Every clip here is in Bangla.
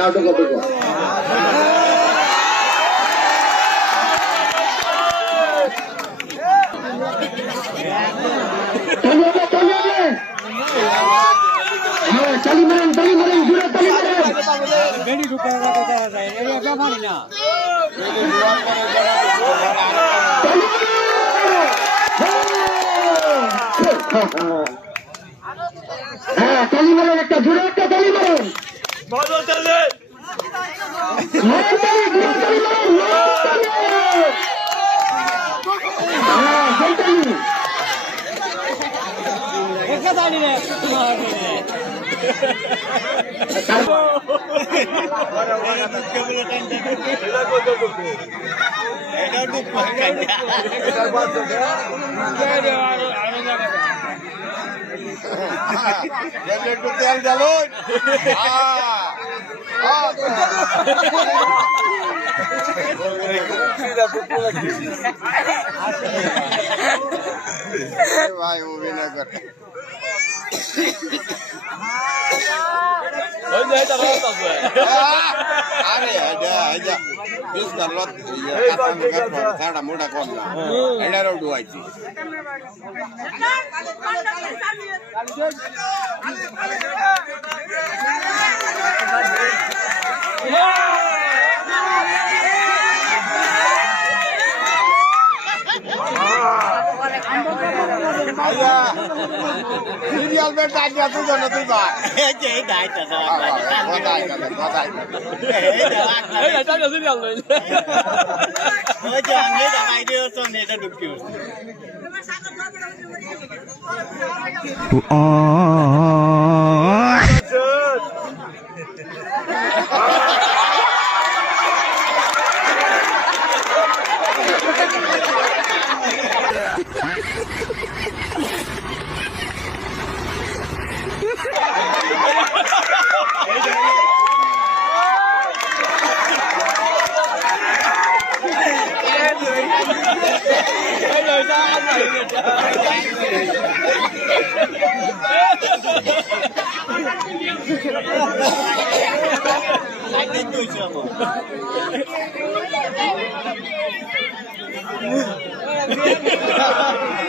যাও ঢুকো ঢুকো তালি মারেন জুড়ে তালি মারেন বেড়ি ঢুকার কথা যায় এই ব্যাপারই না হ্যাঁ তালি মারেন একটা জুড়ে একটা তালি মারেন ভালো চলে মারেন তালি জুড়ে তালি মারেন হ্যাঁ সেই তালি একটা জানি রে তেল গেল ভাই অভিনয় করে আরে আজা বিশ গলত সাড়া মোটা কম না এটারও ডুয়াইছি সিরিয়াল में डाल दिया तू दोनों तू बात এই দাইটা बताई এই দাইটা সিরিয়াল লই ওই যে আমি এটা আইডিয়া তো নেটা ঢুকি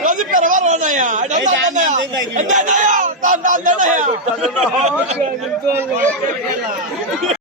Kasi pero wala na ya. Ada na ya. Ada na ya.